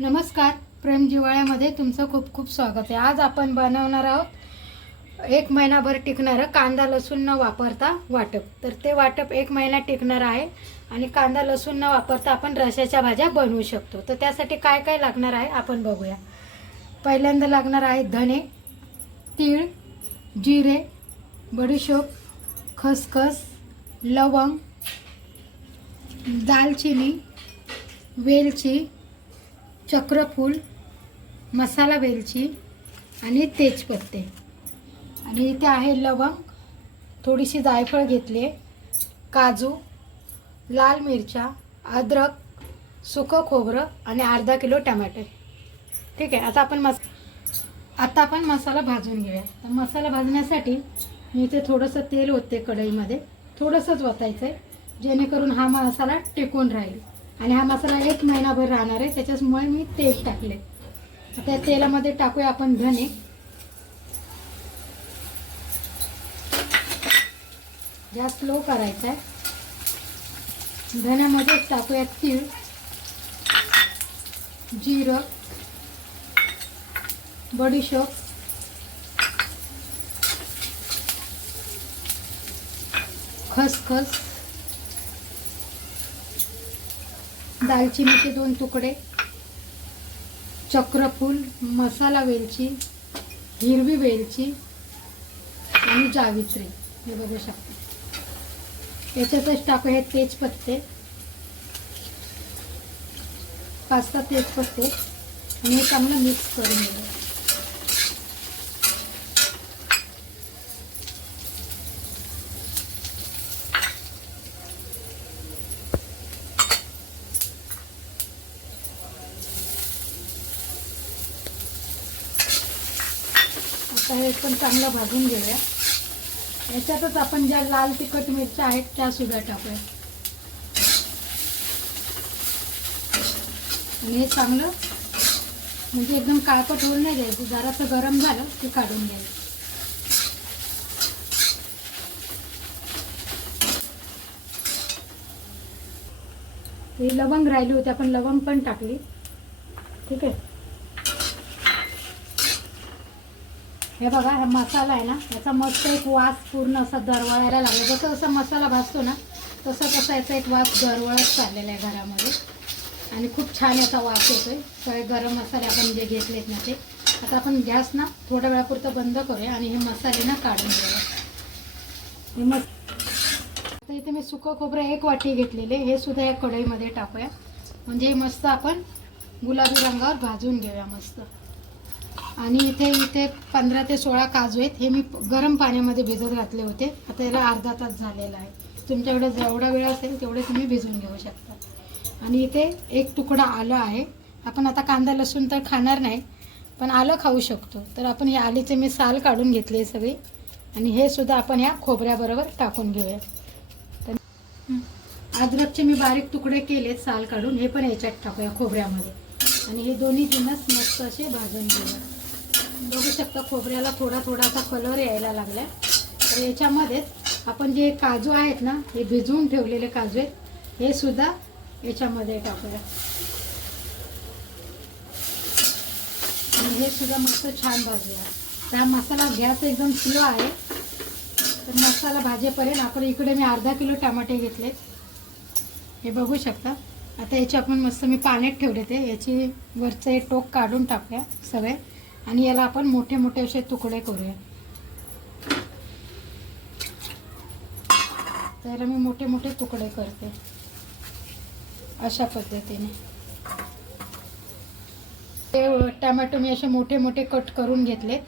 नमस्कार. प्रेम जिवाळ्यामध्ये तुमचं खूप खूप स्वागत आहे. आज आपण बनवणार आहोत एक महिनाभर टिकणारं कांदा लसूण न वापरता वाटप. तर ते वाटप एक महिना टिकणार आहे आणि कांदा लसूण न वापरता आपण रशाच्या भाज्या बनवू शकतो. तर त्यासाठी काय काय लागणार आहे आपण बघूया. पहिल्यांदा लागणार आहे धणे तीळ जिरे बडीशोप खसखस लवंग दालचिनी वेलची चक्रफूल मसाला वेलची आणि तेजपत्ते. आणि इथे आहे लवंग थोडीशी जायफळ घेतली आहे काजू लाल मिरच्या अद्रक सुकं खोबरं आणि अर्धा किलो टमाटे. ठीक आहे आता आपण मस आता आपण मसाला भाजून घेऊया. तर मसाला भाजण्यासाठी मी इथे थोडंसं तेल ओतते कढईमध्ये. थोडंसंच ओतायचं आहे जेणेकरून हा मसाला टिकून राहील. आणि हा मसाला एक महिनाभर राहणार आहे. त्याच्यामुळे मी तेल टाकले त्या तेलामध्ये टाकूया आपण धने. गॅस स्लो करायचा आहे धण्यामध्येच टाकूया तीळ जिरं बडीशोप. खसखस. दालचिनीचे दोन तुकडे चक्रफूल मसाला वेलची हिरवी वेलची आणि जावित्री. हे बघू शकता. याच्यातच टाकू हे तेजपत्ते. पाच सहा तेजपत्ते. आणि हे चांगलं मिक्स करून घेऊ. तर हे पण चांगलं भाजून घेऊया. याच्यातच आपण ज्या लाल तिखट मिरच्या आहेत त्या सुद्धा टाकूया. आणि हे चांगलं म्हणजे एकदम काळपट होऊन नाही द्यायचं. जरासं गरम झालं की काढून घ्यायचं. हे लवंग राहिली होती आपण लवंग पण टाकली. ठीक आहे? हे बघा हा मसाला आहे ना याचा मस्त एक वास पूर्ण असा दरवळायला लागला. जसं जसं मसाला भाजतो ना तसं तसा याचा एक वास दरवळत चाललेला आहे घरामध्ये. आणि खूप छान याचा वास येतोय. सगळे गरम मसाले आपण जे घेतलेत ना ते. आता आपण गॅस ना थोड्या वेळापुरतं बंद करूया आणि हे मसाले ना काढून घेऊया. हे मस आता इथे मी सुकं खोबरं एक वाटी घेतलेले. हे सुद्धा या कढईमध्ये टाकूया. म्हणजे हे मस्त आपण गुलाबी रंगावर भाजून घेऊया मस्त. आणि इथे इथे पंधरा ते सोळा काजू आहेत. हे मी गरम पाण्यामध्ये भिजत घातले होते. आता याला अर्धा तास झालेला आहे. तुमच्याकडे जेवढा वेळ असेल तेवढे तुम्ही भिजून घेऊ शकता. आणि इथे एक तुकडा आलं आहे. आपण आता कांदा लसूण तर खाणार नाही पण आलं खाऊ शकतो. तर आपण या आलीचे मी साल काढून घेतले सगळी. आणि हे सुद्धा आपण या खोबऱ्याबरोबर टाकून घेऊया. तर अद्रकचे मी बारीक तुकडे केले साल काढून. हे पण याच्यात टाकूया खोबऱ्यामध्ये. आणि हे दोन्ही जिन्नस मस्त असे भाजून घेऊया. बघू शकता खोबऱ्याला थोडा थोडासा कलर यायला लागला तर याच्यामध्येच आपण जे काजू आहेत ना हे भिजवून ठेवलेले काजू आहेत हे सुद्धा याच्यामध्ये टाकूया. आणि हे सुद्धा मस्त छान भाजूया. त्या मसाला गॅस एकदम स्लो आहे. तर मसाला भाजेपर्यंत आपण इकडे मी अर्धा किलो टमाटे घेतले. हे बघू शकता. आता याची आपण मस्त मी पाण्यात ठेवले ते. याची वरचं हे टोक काढून टाकूया सगळे. आणि याला आपण मोठे मोठे असे तुकडे करूया. त्याला मी मोठे मोठे तुकडे करते. अशा पद्धतीने. ते टमॅटो मी असे मोठे मोठे कट करून घेतले.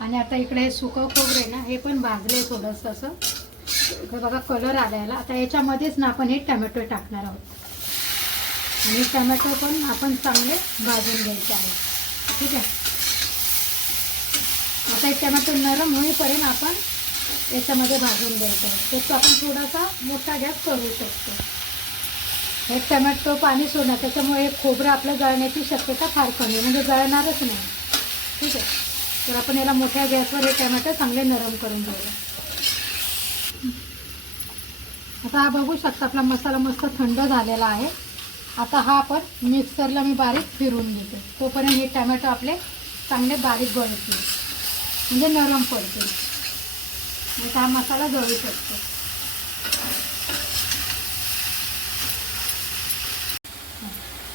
आणि आता इकडे हे सुकं खोबरे ना हे पण भाजले थोडंसं असं. बघा कलर आला याला आता याच्यामध्येच ना आपण हे टमॅटो टाकणार आहोत. आणि टमॅटो पण आपण चांगले भाजून घ्यायचे आहे ठीक आहे? आता हे तो नरम होईपर्यंत आपण याच्यामध्ये भाजून द्यायचं आहे तर तो आपण थोडासा मोठा गॅस करू शकतो. हे टमॅटो पाणी सोडणार त्याच्यामुळे हे खोबरं आपलं जळण्याची शक्यता फार कमी आहे. म्हणजे जळणारच नाही. ठीक आहे? तर आपण याला मोठ्या गॅसवर हे टमॅटो चांगले नरम करून घेऊया. आता हा बघू शकता आपला मसाला मस्त थंड झालेला आहे. आता हा आपण मिक्सरला मी बारीक फिरून घेते. तोपर्यंत हे टमॅटो आपले चांगले बारीक गळतील. म्हणजे नरम पडते. मग हा मसाला जळू शकतो.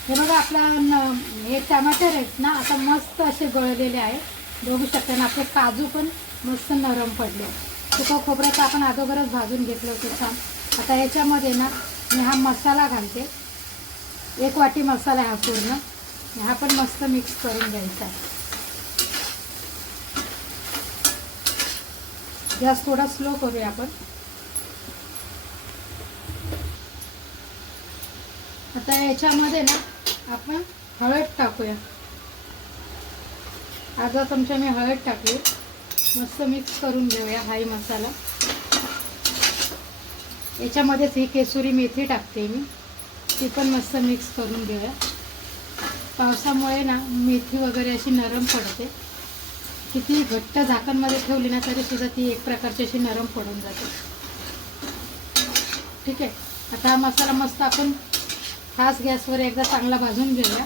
हे बघा आपला न- हे टमाटर आहेत ना आता मस्त असे गळलेले आहे बघू शकता ना आपले काजू पण मस्त नरम पडले. सुखं खोबऱ्याचं आपण अगोदरच भाजून घेतलं होतं छान. आता याच्यामध्ये ना मी हा मसाला घालते. एक वाटी मसाला आहे हा पूर्ण. हा पण मस्त मिक्स करून घ्यायचा आहे. गॅस थोडा स्लो करूया आपण. आता याच्यामध्ये ना आपण हळद टाकूया. अर्धा चमचा मी हळद टाकली. मस्त मिक्स करून घेऊया हाई मसाला. याच्यामध्येच ही केसुरी मेथी टाकते मी. ती पण मस्त मिक्स करून घेऊया. पावसामुळे ना मेथी वगैरे अशी नरम पडते. किती घट्ट झाकणमध्ये ठेवली ना तरी सुद्धा ती एक प्रकारची अशी नरम पडून जाते. ठीक आहे? आता हा मसाला मस्त आपण खास गॅसवर एकदा चांगला भाजून घेऊया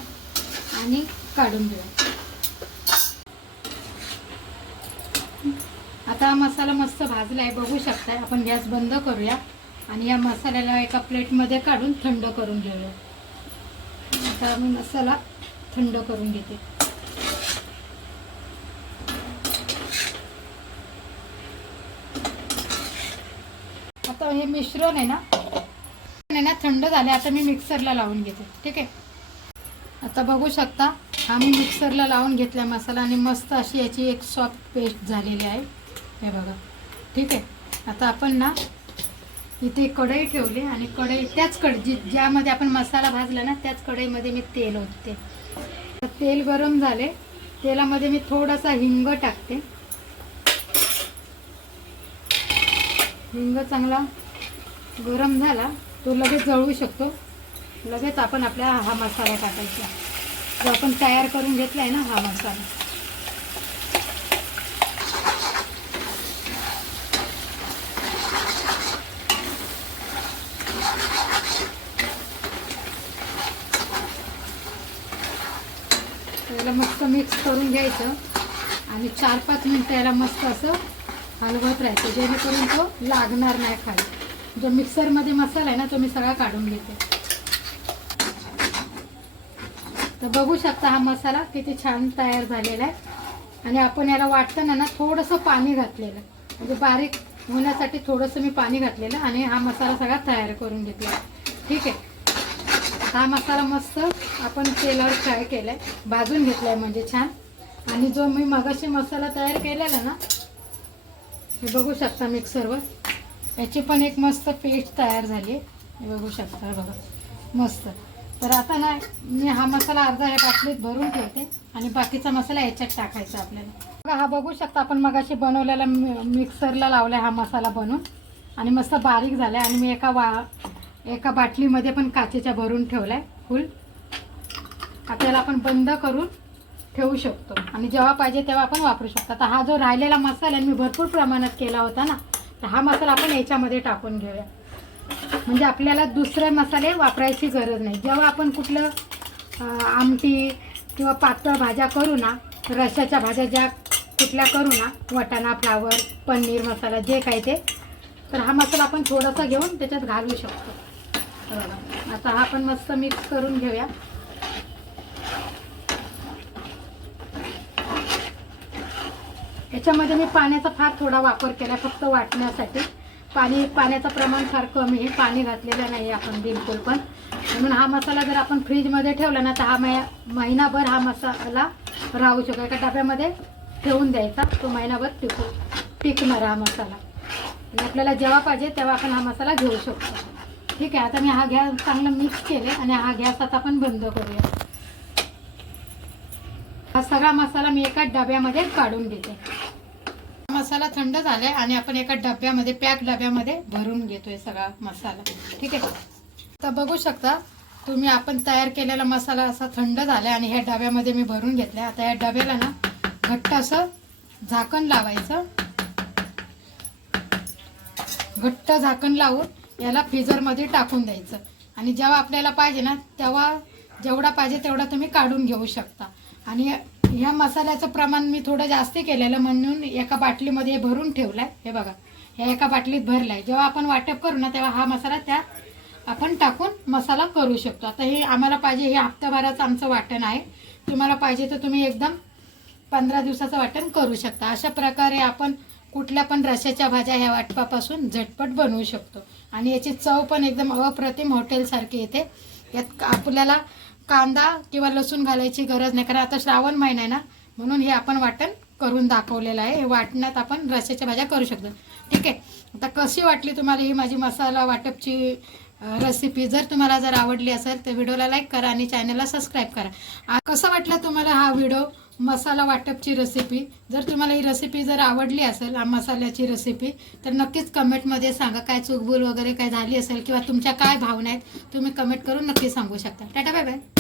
आणि काढून घेऊया. आता हा मसाला मस्त भाजला आहे बघू शकताय. आपण गॅस बंद करूया आणि या मसाल्याला एका प्लेटमध्ये काढून थंड करून घेऊया. आता मी मसाला थंड करून घेते. हे मिश्रण आहे ना आहे ना थंड झाले आता मी मिक्सरला लावून घेते ठीक आहे? आता बघू शकता हा मी मिक्सरला लावून घेतला मसाला आणि मस्त अशी याची एक सॉफ्ट पेस्ट झालेली आहे. हे बघा ठीक आहे? आता आपण ना इथे कढई ठेवली आणि कढई त्याच कढई जी ज्यामध्ये आपण मसाला भाजला ना त्याच कढईमध्ये मी तेल ओतते. तेल गरम झाले तेलामध्ये मी थोडासा हिंग टाकते. हिंग चांगला गरम झाला तो लगेच जळू शकतो. लगेच आपण आपल्या हा मसाला टाकायचा. जो आपण तयार करून घेतला आहे ना हा मसाला. त्याला मस्त मिक्स करून घ्यायचं. आणि चार पाच मिनटं याला मस्त असं हलवत राहायचं जेणेकरून तो लागणार नाही खाली. जो मिक्सरमध्ये मसाला आहे ना तो मी सगळा काढून घेते. तर बघू शकता हा मसाला किती छान तयार झालेला आहे. आणि आपण याला वाटताना ना थोडंसं पाणी घातलेलं. म्हणजे बारीक होण्यासाठी थोडंसं मी पाणी घातलेलं आणि हा मसाला सगळा तयार करून घेतला. ठीक आहे. हा मसाला मस्त आपण तेलावर फ्राय केलाय. भाजून घेतलाय म्हणजे छान. आणि जो मी मगाशी मसाला तयार केलेला ना हे बघू शकता मिक्सरवर. याची पण एक मस्त पेस्ट तयार झाली हे बघू शकता बघा. मस्त. तर आता ना मी हा मसाला अर्धा या बाटलीत भरून ठेवते आणि बाकीचा मसाला याच्यात टाकायचा आपल्याला. बघा हा बघू शकता आपण मगाशी बनवलेला मिक्सरला लावला हा मसाला बनवून आणि मस्त बारीक झाला आणि मी एका वा एका बाटलीमध्ये पण काचेच्या भरून ठेवला आहे फुल आपल्याला आपण बंद करून ठेवू शकतो. आणि जेव्हा पाहिजे तेव्हा आपण वापरू शकतो. आता हा जो राहिलेला मसाला मी भरपूर प्रमाणात केला होता ना तर हा मसाला आपण याच्यामध्ये टाकून घेऊया. म्हणजे आपल्याला दुसरे मसाले वापरायची गरज नाही. जेव्हा आपण कुठलं आमटी किंवा पातळ भाज्या करू ना रशाच्या भाज्या ज्या कुठल्या करू ना वटाणा फ्लावर पनीर मसाला जे काही ते तर हा मसाला आपण थोडासा घेऊन त्याच्यात घालू शकतो. आता हा आपण मस्त मिक्स करून घेऊया. याच्यामध्ये मी पाण्याचा फार थोडा वापर केला फक्त वाटण्यासाठी. पाणी पाण्याचं प्रमाण फार कमी आहे. पाणी घातलेलं नाही आपण बिलकुल पण. म्हणून हा मसाला जर आपण फ्रीजमध्ये ठेवला ना तर हा मै महिनाभर हा मसाला राहू शकतो. एका डब्यामध्ये ठेवून द्यायचा. तो महिनाभर टिकू टिकणार हा मसाला. आणि आपल्याला जेव्हा पाहिजे तेव्हा आपण हा मसाला घेऊ शकतो. ठीक आहे आता मी हा गॅस चांगला मिक्स केले आणि हा गॅस आता आपण बंद करूया. हा सगळा मसाला मी एका डब्यामध्ये काढून घेते मसाला थंड झालाय आणि आपण एका डब्यामध्ये पॅक डब्यामध्ये भरून घेतोय सगळा मसाला. ठीक आहे? तर बघू शकता तुम्ही आपण तयार केलेला मसाला असा थंड झालाय आणि ह्या डब्यामध्ये मी भरून घेतलाय. आता या डब्याला ना घट्ट असं झाकण लावायचं. घट्ट झाकण लावून याला फ्रीजरमध्ये टाकून द्यायचं. आणि जेव्हा आपल्याला पाहिजे ना तेव्हा जेवढा पाहिजे तेवढा तुम्ही काढून घेऊ शकता. आणि ह्या मसाल्याचं प्रमाण मी थोडं जास्त केलेलं म्हणून एका बाटलीमध्ये भरून ठेवलं आहे हे बघा ह्या एका बाटलीत भरलं आहे जेव्हा आपण वाटप करू ना तेव्हा हा मसाला त्या आपण टाकून मसाला करू शकतो. आता हे आम्हाला पाहिजे हे हप्ताभराचं आमचं वाटण आहे. तुम्हाला पाहिजे तर तुम्ही एकदम पंधरा दिवसाचं वाटण करू शकता. अशा प्रकारे आपण कुठल्या पण रश्याच्या भाज्या ह्या वाटपापासून झटपट बनवू शकतो. आणि याची चव पण एकदम अप्रतिम हॉटेलसारखी येते. यात आपल्याला कांदा किंवा लसूण घालायची गरज नाही. कारण आता श्रावण महिना आहे ना म्हणून हे आपण वाटण करून दाखवलेलं आहे. हे वाटण्यात आपण रश्याच्या भाज्या करू शकतो. ठीक आहे? आता कशी वाटली तुम्हाला ही माझी मसाला वाटपची रेसिपी जर तुम्हाला जर आवडली असेल तर व्हिडिओला लाईक करा आणि चॅनलला सबस्क्राईब करा. कसं कसा वाटला तुम्हाला हा व्हिडिओ मसाला वाटपची रेसिपी जर तुम्हाला ही रेसिपी जर आवडली असेल हा मसाल्याची रेसिपी तर नक्कीच कमेंटमध्ये सांगा काय चुकबुल वगैरे काय झाली असेल किंवा तुमच्या काय भावना आहेत तुम्ही कमेंट करून नक्की सांगू शकता. Tata bye bye